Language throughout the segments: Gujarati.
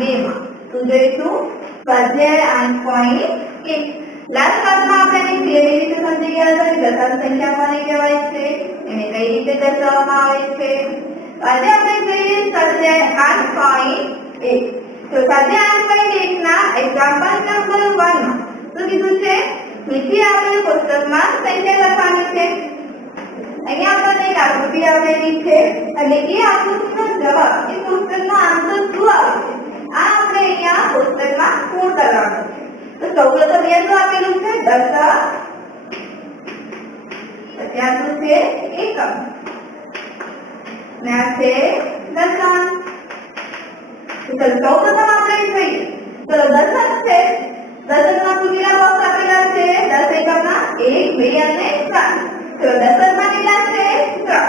2 માં તો જોઈશું સ્વાધ્યાય 8.1 લાસ્ટ ક્લાસમાં આપણે કેવી રીતે સમજી ગયા હતા કે દશાંશ સંખ્યા કોને કહેવાય છે એને કઈ રીતે દર્શાવવામાં આવે છે. આજે આપણે જોઈએ સ્વાધ્યાય 8.1 તો સ્વાધ્યાય 8.1 ના એક્ઝામ્પલ નંબર 1 માં શું કીધું છે નીચે આપેલ પુસ્તકમાં સંખ્યા લખવાની છે. અહીંયા આપણને એક આકૃતિ આપેલી છે અને એ આકૃતિનો જવાબ એ પુસ્તકનો આન્સર શું આવે છે આ આપણે અહીંયા પુસ્તકમાં પૂર્ણ કરવાનું છે. તો સૌપ્રથમ અહીંયા આપેલું છે દશક, પછી આપણું છે એકમ અને આ છે દશાંશ. તો સૌપ્રથમ આપણે જોઈએ ચલો દશક છે. દશકમાં કેટલા બોક્સ આપેલા છે 10 એકમના 1 2 અને 3. તો દશકમાં કેટલા છે 3.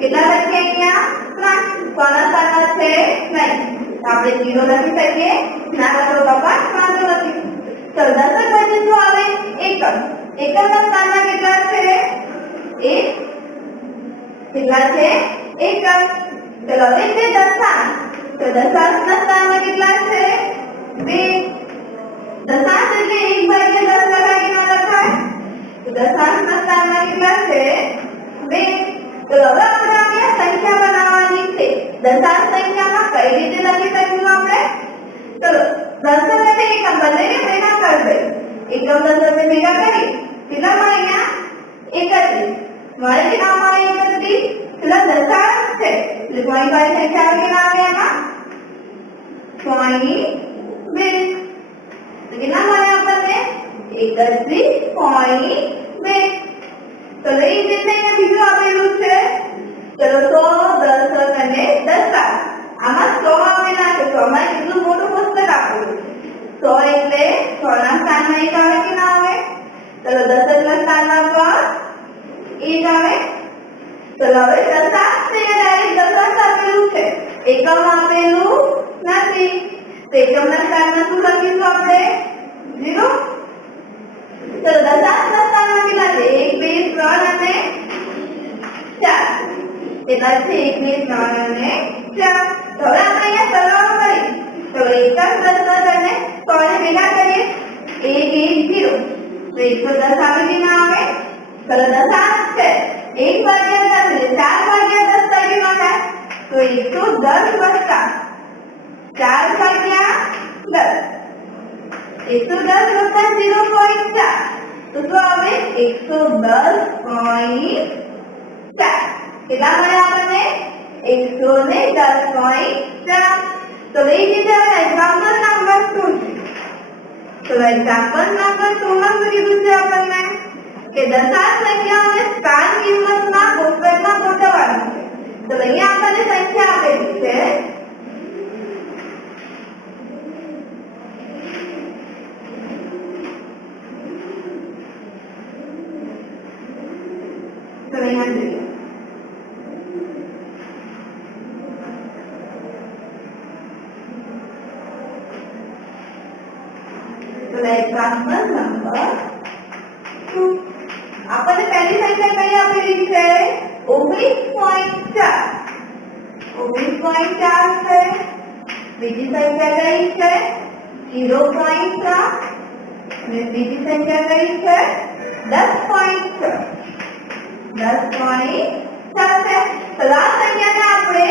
કેટલા લખીએ અહીંયા 3. કોના સ્થાનમાં છે નહીં આપણે 0 લખી શકીએ ના લખો તો પણ વાંધો નથી. તો દશક પછી શું આવે એકમ. એકમના સ્થાનમાં કેટલા છે 1 કેટલા છે એકમ. ચલો હવે છે દશાંશ. તો દશાંશના સ્થાનમાં કેટલા છે 2. દશાંશ એટલે 1/10 લખાય કે ના લખાય તો દશાંશના સ્થાનમાં કેટલા છે 2. તો હવે આપણે અહીંયા સંખ્યા બનાવવાની છે. દશાંશ સંખ્યામાં કઈ રીતે લખી શકીશું આપણે ચલો દશક અને એકમ બંનેને ભેગા કરી દઈએ. એકમ દશકને ભેગા કરી કેટલા મળે અહીંયા 31 મળે કે ના મળે 31 પેલા દશાંશ છે એટલે કોઈ વાળી સંખ્યા આવે કે ના આવે એમાં 0.2 તો કેટલા મળે આપણને 31.2. તો લઈ જઈને અહીંયા બીજું આપેલું છે ચલો 100 દશક અને દશાંશ. આમાં 100 આપેલા છે. 100 માં કેટલું મોટું પુસ્તક આપેલું છે 100 એટલે 100 ના સ્થાનમાં 1 આવે કે ના આવે ચલો દશકના સ્થાનમાં પણ 1 આવે. ચલો હવે દશાંશ છે ડાયરેક્ટ દશાંશ આપેલું છે એકમ આપેલું નથી તો એકમના સ્થાનમાં શું લખીશું આપણે 0. ચલો દશાંશના સ્થાનમાં કેટલા છે 1 2 3 અને 4. કેટલા છે 1 2 3 અને 4. તો હવે આપણે અહીંયા સરવાળો કરીએ તો એકમ દશક અને 100 ને ભેગા કરીએ 1 1 0 તો 110 આવે કે ના આવે. ચલો દશાંશ છે 1/10 એટલે 4/10 થાય કે ના થાય તો 110 વત્તા 4/10 110 વત્તા 0.4 તો શું આવે 110.4. કેટલા મળે આપણને 110.4. તો લઈ જઈએ હવે એક્ઝામ્પલ નંબર 2 છે. તો એક્ઝામ્પલ નંબર 2 માં શું કીધું છે આપણને કે દશાંશ સંખ્યાઓને સ્થાન કિંમતમાં પુસ્તકમાં ગોઠવવાનું છે. તો અહીંયા આપણને સંખ્યા આપેલી છે તો અહીંયા જોઈએ તો એક્ઝામ્પલ નંબર 2 આપણને પહેલી સંખ્યા કઈ આપેલી છે 19.4 છે. બીજી સંખ્યા કઈ છે 0.3 અને બીજી સંખ્યા કઈ છે 10.6 છે. તો આ સંખ્યાને આપણે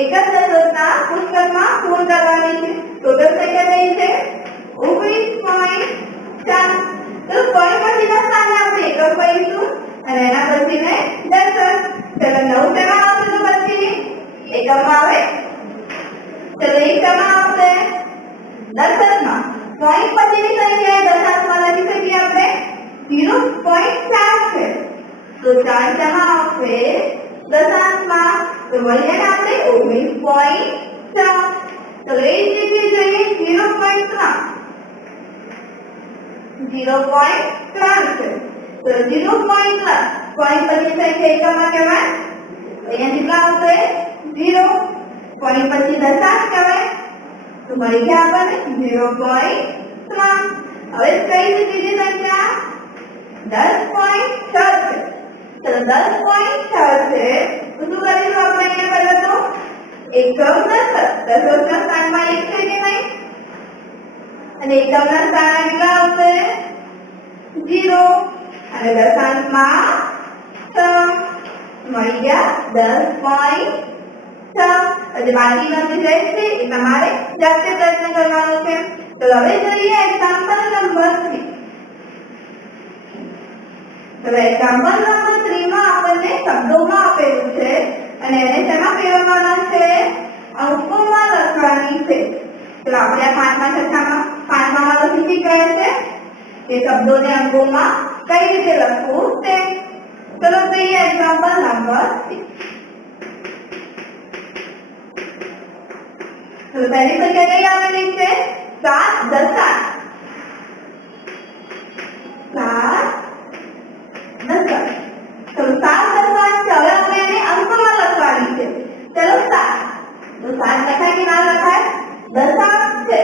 એક જ દશકના પુસ્તકમાં પૂર્ણ કરવાની છે. ટોટલ સંખ્યા કઈ છે 19.4. તો કોઈ પછીના સ્થાને આપણે એકમ કરીશું અને એના પછીને દશક. ચલો 9 ટકા આવશે તો પછી એકમમાં આવે ચલો 1 ટકા આવશે દશકમાં. પોઈન્ટ પછીની સંખ્યા દશાંશમાં લખી શકીએ આપણે 0.4 છે તો 4 ટકા આવશે દશાંશમાં. તો વળીને આપણે 19.4. તો એ જ રીતે જોઈએ 0.3 છે તો 0.3 પોઈન્ટ પછી સંખ્યા એકમમાં કહેવાય અહીંયા કેટલા આવશે 0. પોઈન્ટ પછી દશાંશ કહેવાય તો મળી ગયા આપણને 0.3. હવે કઈ છે બીજી સંખ્યા 10.6 છે. ચલો 10.6 છે તો શું કરીશું આપણે અહીંયા પહેલા તો એકમ દશક. દશકના સ્થાનમાં 1 છે કે નહીં અને એકમના સ્થાને કેટલા આવશે 0 અને દશાંશમાં 6 મળી ગયા 10.6 એટલે બાકીનો જે રહેશે એ તમારે જાતે પ્રયત્ન કરવાનો છે તો હવે જોઈએ એક્ઝામ્પલ નંબર 3 તો એક્ઝામ્પલ નંબર 3 માં આપણને શબ્દોમાં આપેલું છે અને એને શેમાં ફેરવવાના છે અંકોમાં લખવાની છે તો આપણે આ પાંચમાં લખી ગયા છે કે શબ્દોને અંકોમાં કઈ રીતે લખવું તે ચલો જોઈએ એક્ઝામ્પલ નંબર 6 તો પહેલી સંખ્યા કઈ આવેલી છે 7 દશાંશ 7 દશાંશ તો 7 દશાંશ છે હવે આપણે એને અંકમાં લખવાની છે ચલો 7 તો 7 લખાય કે ના લખાય દશાંશ છે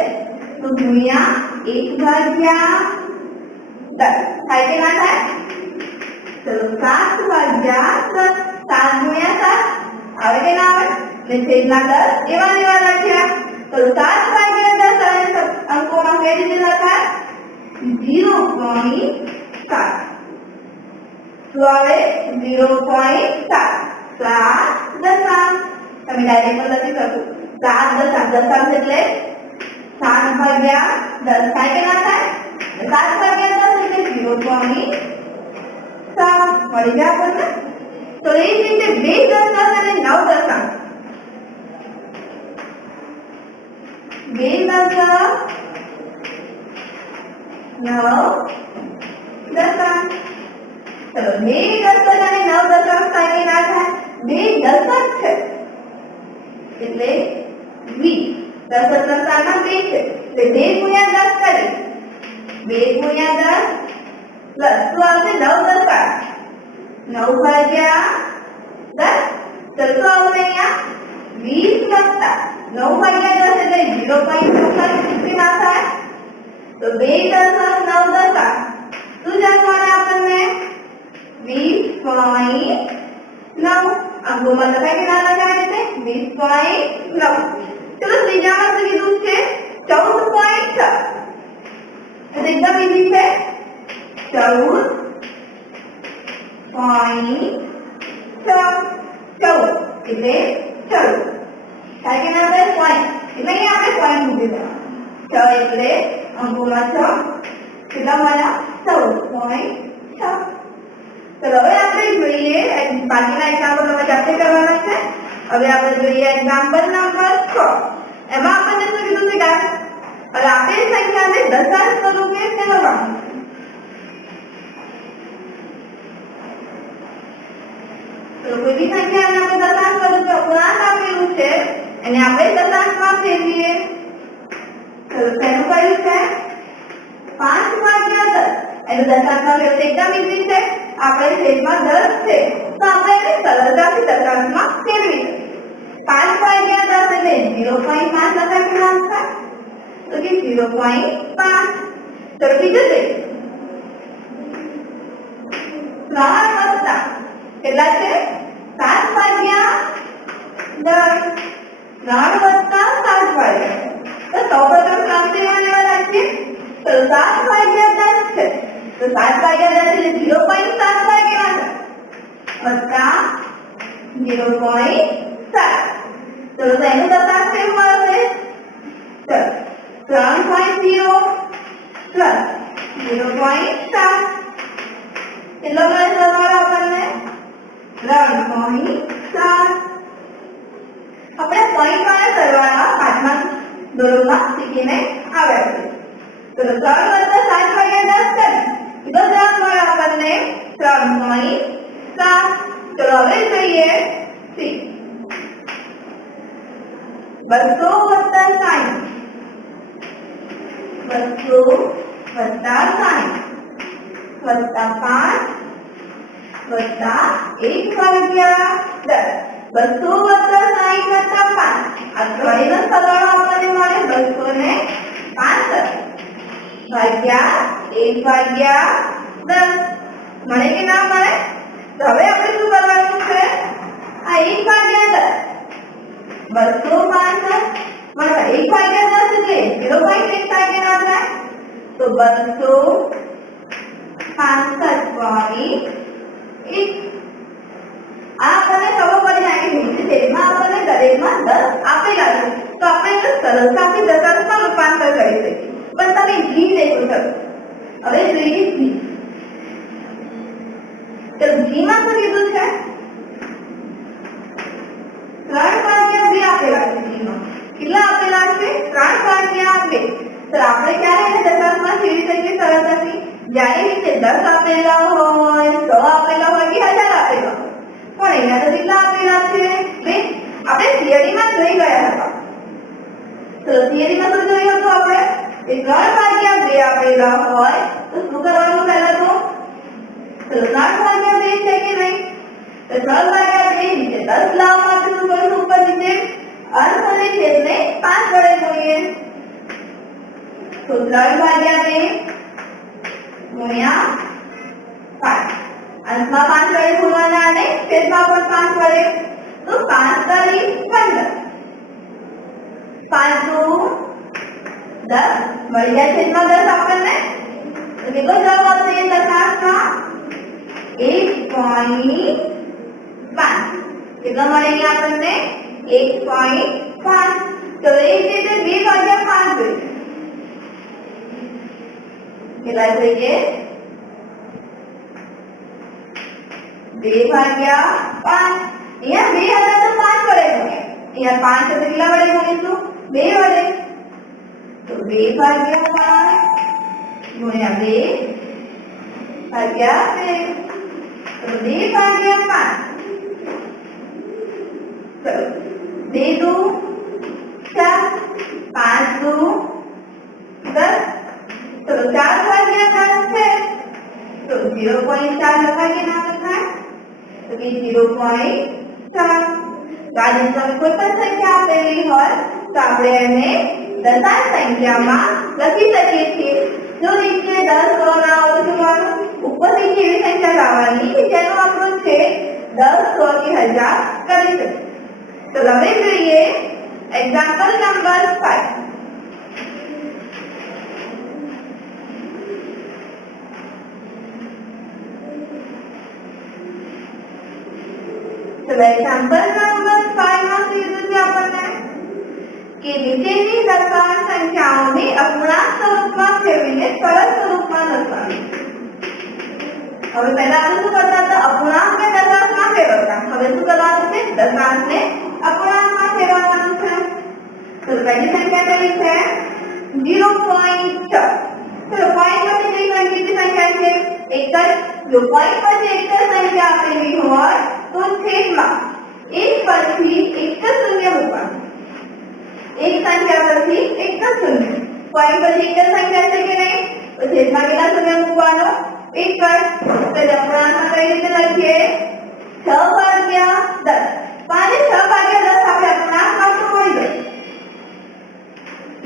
તો ગુણ્યા 1/10 થાય કે ના થાય ચલો 7/10 7 ગુણ્યા 7 આવે કે ના આવે ને છેદના 10 એવા એવા લખ્યા તો 7/10 અને અંકોમાં કઈ રીતે લખાય 0.7 તો આવે 0.7 7 દશાંશ તમે ડાયરેક્ટ લખી શકો 7 દશાંશ દશાંશ એટલે 7/10 થાય કે ના થાય 7/10 એટલે 0.7 મળી ગયા આપણને તો એ જ રીતે 2 દશાંશ અને 9 દશાંશ 2 દશાંશ 9 દશાંશ ચલો 2 દશાંશ અને 9 દશાંશ થાય કે ના થાય 2 દશાંશ છે એટલે 20 દશાંશ સ્થાનમાં 2 છે એટલે 2 ગુણ્યા 10 કરી 2 ગુણ્યા 10 પ્લસ શું આવશે 9 દશાંશ 9/10 ચલો આવશે અહીંયા 20 વત્તા 9/10 એટલે 0.2 ના થાય તો 2 દશાંશ 9 દશાંશ શું જાણવાનું આપણને 20.9 અંકોમાં લખાય કે ના લખાય રીતે 20.9 ચલો ત્રીજામાં શું કીધું છે 14.6 એટલે એકદમ ઈઝી છે 14.6 એટલે 14 થાય કે ના થાય પોઈન્ટ એટલે અહીંયા આપણે પોઈન્ટ મૂકી દેવાનું 6 એટલે અંકોમાં 6 કેટલા મળ્યા 14.6 ચલો હવે આપણે જોઈએ બાકીના એક્ઝામ્પલ તમે જાતે કરવાના છે હવે આપણે જોઈએ એક્ઝામ્પલ નંબર 6 એમાં આપણને શું કીધું છે કે હવે આપેલ સંખ્યાને દશાંશ સ્વરૂપે ફેરવવાનું તો કોઈ બી સંખ્યાને આપણે દશાંશ સ્વરૂપે અપૂર્ણાંક આપેલું છે એને આપણે દશાંશમાં ફેરવીએ તો તેનું કયું છે 5/10 એનું દશાંશમાં ફેરવવું એકદમ ઈઝી છે આપણે છેદમાં 10 છે તો આપણે એને સરળતાથી દશાંશમાં ફેરવી 5/10 એટલે 0.5 લખાય કે ના થાય તો કે 0.5 તો બીજું છે 3 વત્તા કેટલા છે 7/10 3 વત્તા 7/10 તો સૌપ્રથમ 3 લેવા રાખીએ તો 7/10 છે તો 7/10 એટલે 0.7 કેટલા છે વત્તા 0.7 તો એનું દશાંશ કેવું મળશે 3.0 પ્લસ 0.7 કેટલો મળે સરવાળો આપણને 3.7 આપણે પોઈન્ટ વાળા સરવાળા પાંચમા ધોરણમાં શીખીને આવ્યા છે તો 3 વત્તા 7/10 કરી તો જવાબ મળે આપણને 3.7 ચલો હવે જોઈએ સી 200 વત્તા 60 વત્તા 5 વત્તા 1/10 200 વત્તા 60 વત્તા 5 આ ત્રણેયનો સરવાળો આપણને મળે 265 ભાગ્યા 1/10 મળે કે ના મળે તો હવે આપણે શું કરવાનું છે આ 1/10 265 મળતા 1 ભાગ્યા 10 એટલે 0.1 ભાગ્યા ના થાય તો 265.1 આ આપણને ખબર પડી જાય કે નીચે છેદમાં આપણને દરેકમાં 10 આપેલા છે તો આપણે એને સરળતાથી દશાંશમાં રૂપાંતર કરી શકીએ પણ તમે જી દેખો છો હવે જોઈએ જી તો જી માં શું કીધું છે 3/2 આપેલા છે જી માં કેટલા આપેલા છે 3/2 તો આપણે ક્યારે એને દશાંશમાં ફેરવી શકીએ સરળતાથી જ્યારે નીચે 10 આપેલા હોય 100 આપેલા હોય કે 1000 આપેલા હોય પણ અહીંયા તો કેટલા આપેલા છે બે આપણે થિયરીમાં જોઈ ગયા હતા તો થિયરીમાં તો જોયું હતું આપણે કે 3/2 આપેલા હોય તો શું કરવાનું પહેલા તો 3/2 છે કે નહીં તો 3/2 નીચે 10 લાવવા માટે શું કરશું ઉપર નીચે અંશ અને છેદને 5 વડે ગુણીએ તો 3/2 ગુણ્યા 5 अंशમાં 5 વડે ગુણવાના અને છેદમાં પણ 5 વડે તો 5 તારી 15 5 દુ 10 મળી જાય છેદમાં 10 આપણને તો કેટલો જવાબ આવશે દશાંશમાં 1.5 કેટલો મળે આપણને 1.5 તો એ રીતે 2/5 જોઈએ કેટલા જોઈએ 2/5 અહીંયા 2 હતા તો 5 વડે ગુણ્યા અહીંયા 5 તો કેટલા વડે ગુણીશું 2 વડે તો 2/5 ગુણ્યા 2/2 તો 2/5 ચલો 2 દુ 4 5 દુ 10 ચલો 4/10 છે તો 0.4 લખાઈએ ના લખાય તો કે 0.4 રાજસ્થાન કોઈ પણ સંખ્યા આપેલી હોય તો આપણે એને દશાંશ સંખ્યામાં લખી શકીએ છીએ જો નીચે 10 100 ના હોય તો જોવાનું ઉપર નીચે એવી સંખ્યા લાવવાની કે જેનો આપણો છે 10 100 કે 1000 કરી શકીએ તો હવે જોઈએ એક્ઝામ્પલ નંબર 5 तो एग्जांपल नंबर 5 માં કીધું છે આપણને કે નીચેની દશાંશ સંખ્યાઓને અપૂર્ણાંક સ્વરૂપમાં ફેરવીને સરળ સ્વરૂપમાં લખવાની હવે પહેલા આપણે શું કરતા હતા અપૂર્ણાંકને દશાંશમાં ફેરવતા હવે શું કરવાનું છે દશાંશને અપૂર્ણાંકમાં ફેરવવાનું છે તો પહેલી સંખ્યા કઈ છે 0.6 ચલો પોઈન્ટ પછી કઈ સંખ્યા છે એક જ જો પોઈન્ટ પછી એક જ સંખ્યા આપેલી હોય તો છેદમાં એક પછી એક જ શૂન્ય મૂકવાનું એક સંખ્યા પછી એક જ શૂન્ય પોઈન્ટ પછી એક જ સંખ્યા છે કે નહીં તો છેદમાં કેટલા શૂન્ય મૂકવાનો એક જ તો અપૂર્ણાંકમાં કઈ રીતે લખીએ 6/10 પાને 6/10 આપણે અપૂર્ણાંકમાં તો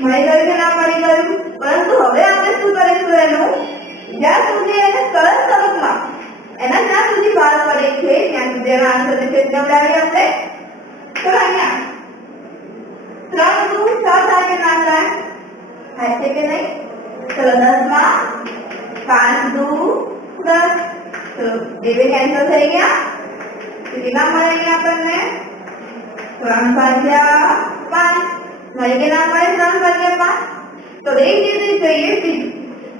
મળી ગયું કે ના મળી ગયું પરંતુ હવે આપણે શું કરીશું એનું જ્યાં સુધી એને સરળ સ્વરૂપમાં એના જ્યાં સુધી બાદ પડે છે ત્યાં સુધી એનો આન્સર છે જમડાવી આપણે તો અહીંયા 3 દુ 6 થાય કે ના થાય છે કે નહીં ચલો 10 માં 5 દુ 10 ચલો બે કેન્સલ થઈ ગયા કેટલા મળે આપણને 3/5 મળી કે ના મળે 3/5 તો એક રીતે જોઈએ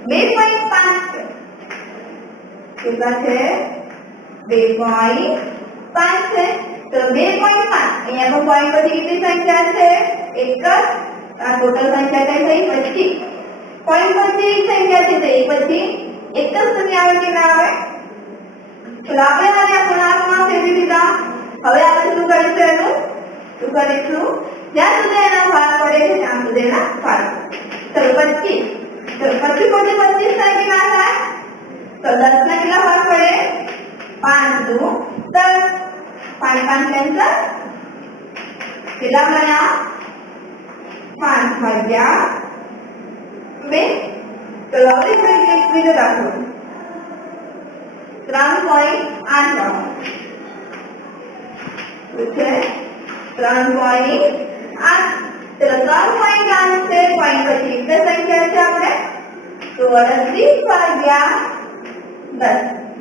2.5 કેટલા છે 2.5 છે તો 2.5 અહીંયા નો પોઈન્ટ પછી કેટલી સંખ્યા છે એક જ આ ટોટલ સંખ્યા કઈ થઈ પછી પોઈન્ટ પછી એક સંખ્યા છે તો એક પછી એક જ શૂન્ય આવે કે ના આવે ચલો આપણે આને અપૂર્ણાંકમાં ફેરવી દીધા હવે આપણે શું કરીશું એનું શું કરીશું જ્યાં સુધી એનો ભાગ પડે છે ત્યાં સુધી એના ભાગ ચલો 25 ચલો 25 થાય કે ના થાય तो 10 ના કેટલા ભાગ પડે 5 દુ 10 5 કેન્સલ કેટલા મળ્યા 5/2 તો હવે જોઈએ એક બીજો દાખલો 3.8 છે 3.8 चलो 3 पॉइंट 8 છે, पॉइंट પછી એટલે સંખ્યા છે આપણે તો 38 ભાગ્યા 10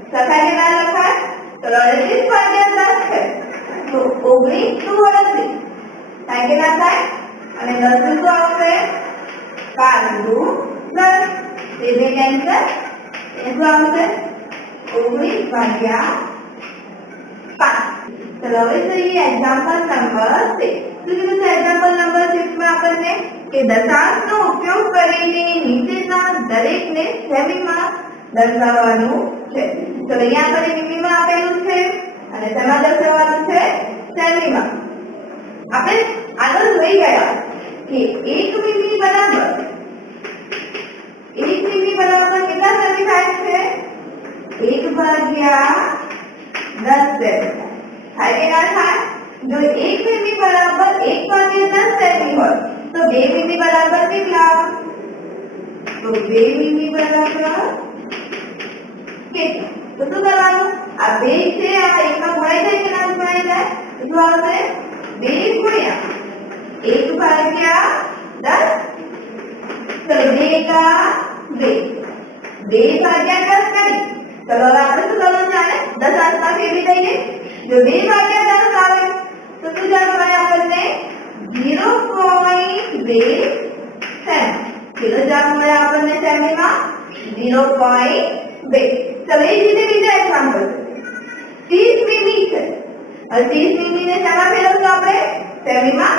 સખાય કે ના લખાય તો 38 ભાગ્યા 10 છે તો 19 * 38 થાય કે ના થાય અને 10 શું આવશે 5 * 10 તે બે કેન્સલ એ શું આવશે 19 ભાગ્યા 5 चलो હવે જોઈએ એક્ઝામ્પલ નંબર 6 શું કીધું છે એક્ઝામ્પલ નંબર 6 માં આપણને કે દશાંશનો ઉપયોગ કરીને નીચેના દરેકને સેમીમાં દર્શાવવાનું છે તો અહીંયા આપણે મિલીમાં આપેલું છે અને તેમાં દર્શાવવાનું છે સેમીમાં આપણે આગળ જોઈ ગયા કે 1 મિલી બરાબર 1 મિલી બરાબર કેટલા સેમી થાય છે 1 ભાગ્યા 10 સેમી થાય કે ના થાય જો 1 મિલી બરાબર 1 ભાગ્યા 10 સેમી હોય તો 2 મિલી બરાબર કેટલા તો 2 મિલી બરાબર કેટલા તો શું કરવાનું આ 2 છે આ 1 માં ગુણાઈ જાય કે ના ગુણાઈ જાય તો શું આવશે 2 ગુણ્યા 1 ભાગ્યા 10 ચલો 2 કા 2 2 ભાગ્યા 10 કરી ચલો હવે આપણે શું કરવાનું જાણે 10 આસપાસ ફેરવી દઈએ જો 2 ભાગ્યા 10 આવે તો શું જવાબ મળે આપણને 0.2 સેમી કેટલો જવાબ મળે આપણને સેમીમાં 0.2 ચલો એ જ રીતે બીજા એક્ઝામ્પલ 30 મિલી છે હવે 30 મિલી ને શામાં ફેરવશું આપણે સેમીમાં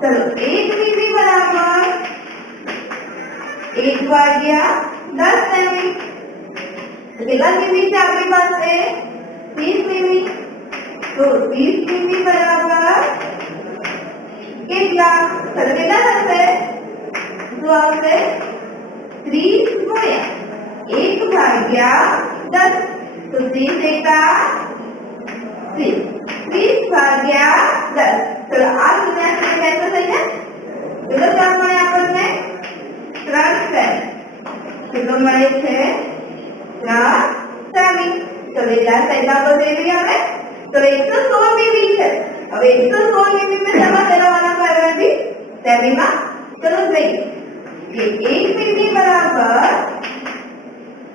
ચલો 1 મિલી બરાબર 1 ભાગ્યા 10 સેમી કેટલા મિલી છે આપણી પાસે 30 મિલી તો 30 મિલી બરાબર કેટલા ચલો કેટલા થશે શું આવશે 30 ગુણ્યા 1 ભાગ્યા 10 તો 30 એકા 30 ભાગ્યા 10 ચલો આ ગુણ્યા કેન્સલ થઈ જાય કેટલો જવાબ મળે આપણને 3 સેમી કેટલો મળે છે 3 સેમી તો એટલા સાઈડમાં પર ફેરવી આપણે તો 116 મિલી છે હવે 116 મિલી ને શેમાં ફેરવવાના ફેરવી સેમીમાં ચલો જોઈએ કે 1 મિલી બરાબર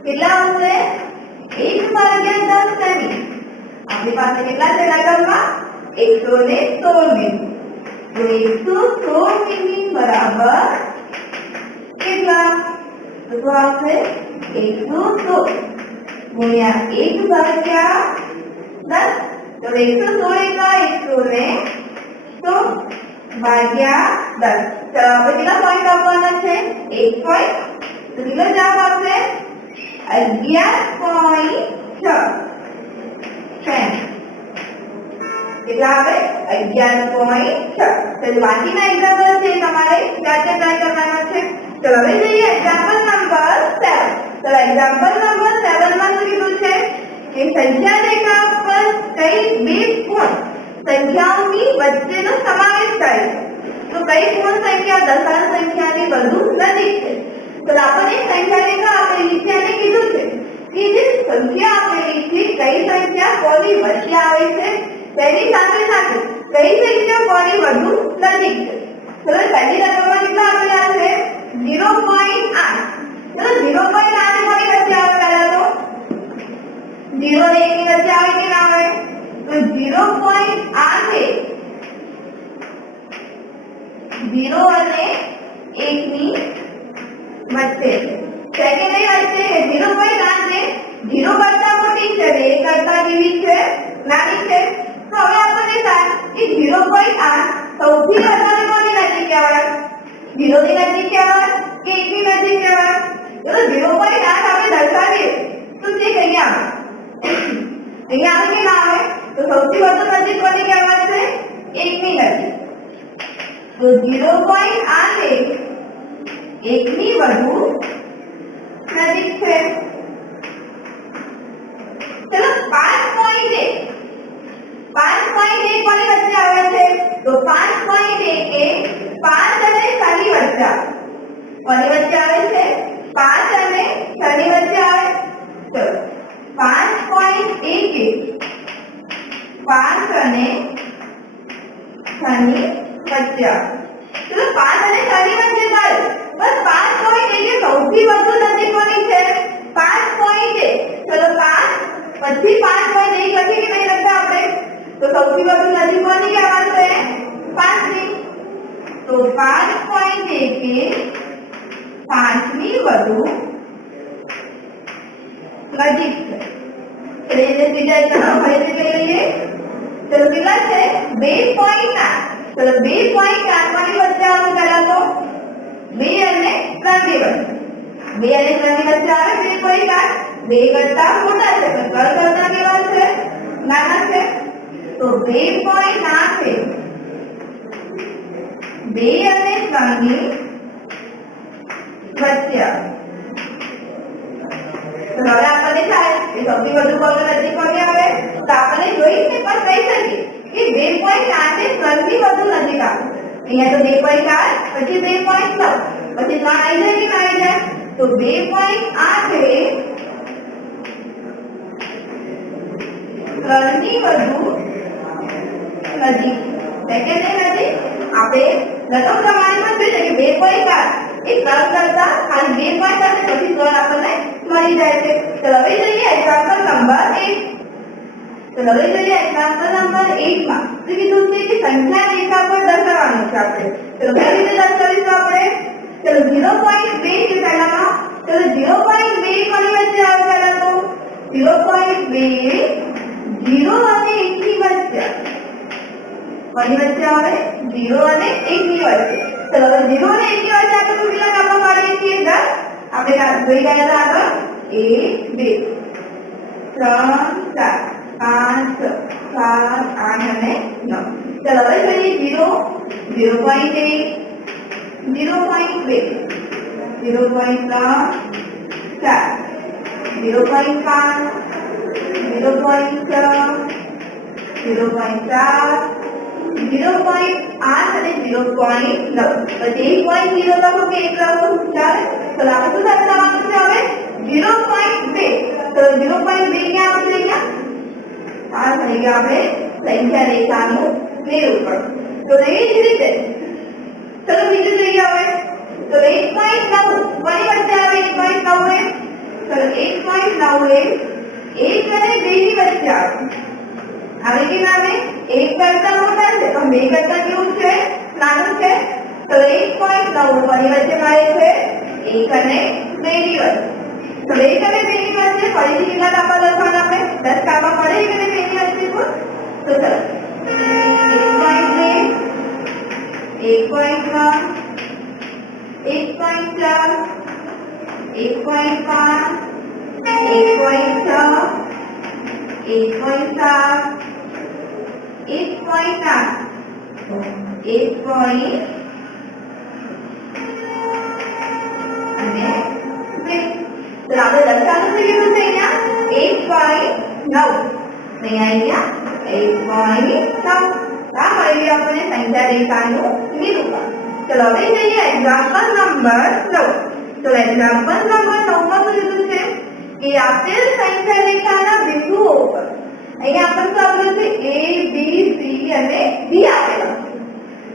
કેટલા આવશે 1 ભાગ્યા 10 સેમી આપણી પાસે કેટલા છે રકમમાં 116 મિલી તો 116 મિલી બરાબર કેટલા તો શું આવશે 116 ગુણ્યા 1 ભાગ્યા 10 તો 116 એકા 116 ભાગ્યા 10 ચલો આપણે કેટલા પોઈન્ટ આપવાના છે 1 પોઈન્ટ તો કેટલો જવાબ આવશે 11.6 સેમી કેટલા આવે 11.6 તો બાકીના એક્ઝામ્પલ છે તમારે જાતે ટ્રાય કરવાના છે ચલો હવે જોઈએ એક્ઝામ્પલ નંબર 7 ચલો એક્ઝામ્પલ નંબર 7 માં શું કીધું છે કે સંખ્યા રેખા પર કઈ બે પૂર્ણ સંખ્યાઓની વચ્ચેનો સમાવેશ થાય તો કઈ પૂર્ણ સંખ્યા દશાંશ સંખ્યાની વધુ નજીક છે તો આપણને સંખ્યા રેખા આપેલી છે અને કીધું છે કે જે સંખ્યા આપેલી છે કઈ સંખ્યા કોની વચ્ચે આવે છે તેની સાથે સાથે કઈ સંખ્યા કોની વધુ નજીક છે ચલો પહેલી રકમમાં કેટલા આપેલા છે 0.8 ચલો 0.8 કોની વચ્ચે આવે પહેલા તો 0 અને 1 ની વચ્ચે આવે કે ના આવે તો 0.8 એ 0 અને 1 ની વચ્ચે સેકન્ડ ની વચ્ચે 0.8 એ 0 કરતા મોટી છે અને 1 કરતા કેવી છે નાની છે તો હવે આપણને થાય કે 0.8 સૌથી વધારે કોની નજીક કહેવાય 0 ની નજીક કહેવાય કે 1 ની નજીક કહેવાય તો 0.8 આપણે દર્શાવીએ તો તે કઈ આવે અહીંયા આવે કે ના આવે તો સૌથી વધુ નજીક કોની કહેવાય છે 1 ની નજીક તો 0.8 એ 1 ની વધુ નજીક છે ચલો 5.1 5.1 કોની વચ્ચે આવે છે તો 5.1 એ 5 અને 6 ની વચ્ચે આવે કોની વચ્ચે આવે છે 5 અને 6 ની વચ્ચે આવે ચલો 5.1 એ 5 અને 6 ની વચ્ચે આવે ચલો પછી 5.1 લખીએ કે નહીં લખતા આપણે? તો સૌથી વધુ નજીક કોની કહેવાનું છે? 5 ની. તો 5.1 એ 5 ની વધુ નજીક છે. એટલે એને બીજા એકમ ફરીથી કરી લઈએ. ચલો કેટલા છે? 2.8. ચલો 2.8 કોની વચ્ચે આવે પહેલા તો? 2 અને 3 ની વચ્ચે. 2 અને 3 ની વચ્ચે આવે 2.8. 2 કરતા મોટા છે પણ 3 કરતા કેવા છે? નાના છે. તો 2.8 છે 2 અને 3 ની વચ્ચે આવે. તો હવે આપણને થાય કે સૌથી વધુ કોની નજીક કોની આવે? તો આપણે જોઈ ને પણ કહી શકીએ કે 2.8 એ 3 ની વધુ નજીક આવે. અહીંયા તો 2.8 પછી 2.9 પછી 3 આવી જાય કે ના આવી જાય? તો 2.8 એ 3 ની વધુ નજીક. સેકન્ડ ની નજીક આપણે લઘુત્તમ પ્રમાણમાં જોઈએ કે 2.8 એ 3 કરતા ખાલી 2.8 અને પછી 3 આપણને મળી જાય છે. તો હવે જોઈએ એક્ઝામ્પલ નંબર 8. તો હવે જોઈએ એક્ઝામ્પલ નંબર 8 માં શું કીધું છે કે સંખ્યા રેખા પર દર્શાવવાનું છે આપણે. તો કઈ રીતે દર્શાવીશું આપણે? ચલો 0.2 છે પહેલામાં. ચલો 0.2 કોની વચ્ચે આવે પહેલા તો? 0.2 0 અને 1 ની વચ્ચે. કોની વચ્ચે આવે? 0 અને 1 ની વચ્ચે. ચલો હવે 0 અને 1 ની વચ્ચે આપણે કેટલા નંબર પાડીએ છીએ? 10. આપણે જોઈ ગયા હતા આગળ 1 2 3 4 5 6 7 8 અને 9. ચલો હવે જોઈએ 0 0.1 0.2 0.3 4 0.5 0.6 0.4 0.8 અને 0.9. પછી 1.0 લખો કે 1 લખો ચાલે. તો આપણે શું દર્શાવવાનું છે હવે? 0.2. તો 0.2 ક્યાં આવશે અહીંયા? આ થઈ ગયા આપણે સંખ્યા રેખાનું નિરૂપણ. તો એ જ રીતે ચલો બીજું જોઈએ હવે. તો 1.9 કોની વચ્ચે આવે? 1.9 એ ચલો 1.9 એ 1 અને 2 ની વચ્ચે આવે. આવે કે ના આવે? 1 કરતા મોટા છે પણ 2 કરતા કેવું છે? નાનું છે. તો 1.9 કોની વચ્ચે મળે છે? 1 અને 2 ની વચ્ચે. તો 1 અને 2 ની વચ્ચે ફરીથી કેટલા નંબર લખવાના આપણે? 10 કાપા પડે 1 અને 2 ની વચ્ચે તો ચલો 1.2 1.3 1.4 1.5 1.6 1.7 1.8 1. અને 2. તો આપણે દર્શાવવાનું છે કેટલું છે અહીંયા? 1.9. અહીંયા 1.9. આ મળી આપણને સંખ્યા રેખાનું નિરૂપણ. ચલો હવે જોઈએ એક્ઝામ્પલ નંબર 9. તો એક્ઝામ્પલ નંબર 9 માં શું લીધું છે કે આપેલ સંખ્યા રેખાના બિંદુઓ પર અહીંયા આપણને શું આપેલું છે? A B C અને D આપેલા છે.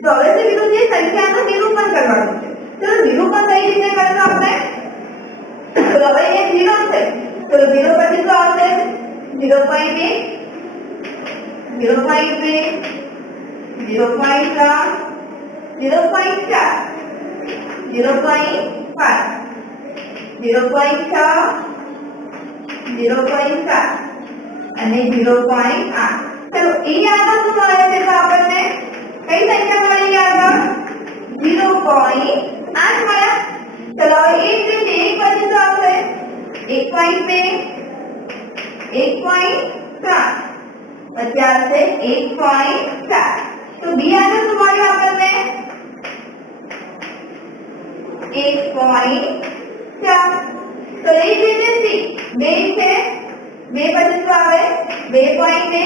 તો હવે શું કીધું છે? સંખ્યાનું નિરૂપણ કરવાનું છે. ચલો નિરૂપણ કઈ રીતે કરશું આપણે? તો હવે અહીંયા 0 છે. તો 0 પછી શું આવશે? 0.1 0.2 0.3 0.4 0.5 0.6 0.7 અને 0.8. ચલો એ આગળ શું મળે છે? તો આપણને કઈ સંખ્યા મળી? આગળ 0.8 મળ્યા. ચલો હવે એ જ રીતે 1 પછી શું આવશે? 1.2 1.3 પછી આવશે 1.4. તો બી આગળ શું મળ્યું આપણને? 1.4. તો એ જ રીતે સી 2 છે. 2 પછી શું આવે? 2.1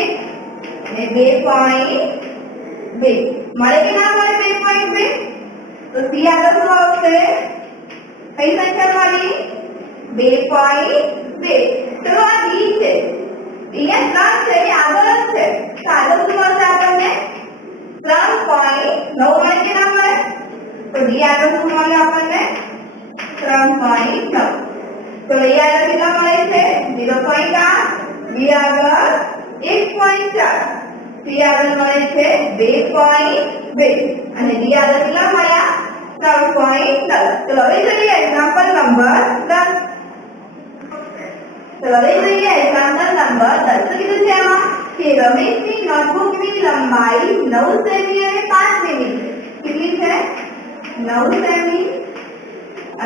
અને 2.2 મળે કે ના મળે? 2.2. તો સી આગળ શું આવશે? કઈ સંખ્યા મળી? 2.2. ચલો આ બી છે. અહીંયા 3 છે એ આગળ જ છે. તો આગળ શું મળશે આપણને? 3.9 મળે કે ના મળે? તો ડી આગળ શું મળે આપણને? 3.9. તો એ આગળ કેટલા મળે છે? 0.8 બી આગળ 1.4, સી આગળ મળે છે 2.2 અને ડી આગળ કેટલા મળ્યા 3.10. ચલો હવે જોઈએ એક્ઝામ્પલ નંબર 10. ચલો હવે જોઈએ એક્ઝામ્પલ નંબર 10. શું કીધું છે એમાં કે રમેશની નોટબુકની લંબાઈ 9 સેમી અને 5 મિમી છે. કેટલી છે 9 સેમી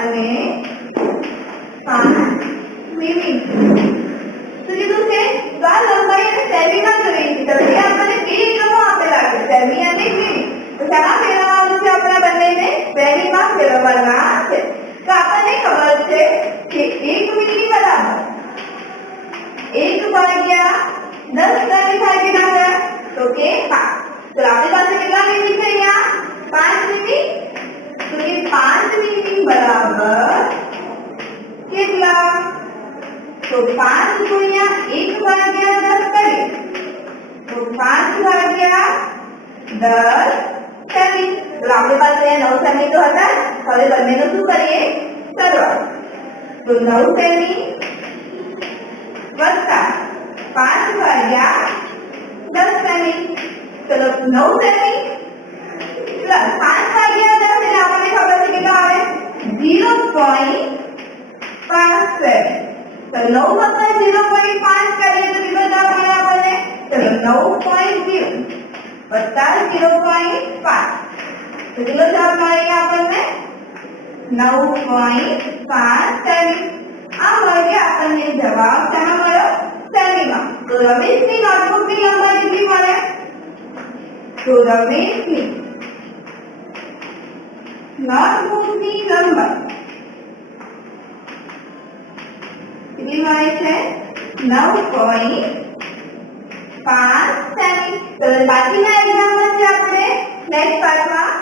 અને 5 મિમી. શું કીધું છે તો આ લંબાઈ અને સેમીમાં જોઈએ છે. તો એ આપણને બે એકમો આપેલા છે સેમી અને મિમી. તો શામાં ફેરવવાનું છે આપણા બંનેને સેમીમાં ફેરવવાના છે. તો આપણને ખબર છે કે 1 મિલી બરાબર 1/10 સેમી થાય કેટલા છે તો કે 5. તો આપણી પાસે કેટલા મિલી છે અહીંયા 5 મિલી. તો કે 5 મિલી બરાબર કેટલા તો 5 ગુણ્યા 1/10 કરીએ તો 5/10 સેમી. તો આપણી પાસે 9 સેમી તો હતા. હવે બંનેનું શું કરીએ સરવાળો. તો 9 સેમી વત્તા 5/10 સેમી. ચલો 9 સેમી પ્લસ 5/10 એટલે આપણને ખબર છે કેટલા આવે 0.5 સેમી. તો 9 વત્તા 0.5 કરીએ તો કેટલો જવાબ મળે આપણને ચલો 9.0 વત્તા 0.5 તો કેટલો જવાબ મળે આપણને 9.5 સેમી. આ મળે આપણને જવાબ શામાં મળ્યો સેમીમાં. તો રમેશની નોટબુકની લંબાઈ કેટલી મળે તો રમેશની નોટબુકની લંબાઈ કેટલી મળે છે 9.5 સેમી. તો બાકીના એક્ઝામ્પલ છે આપણે નેક્સ્ટ પાર્ટમાં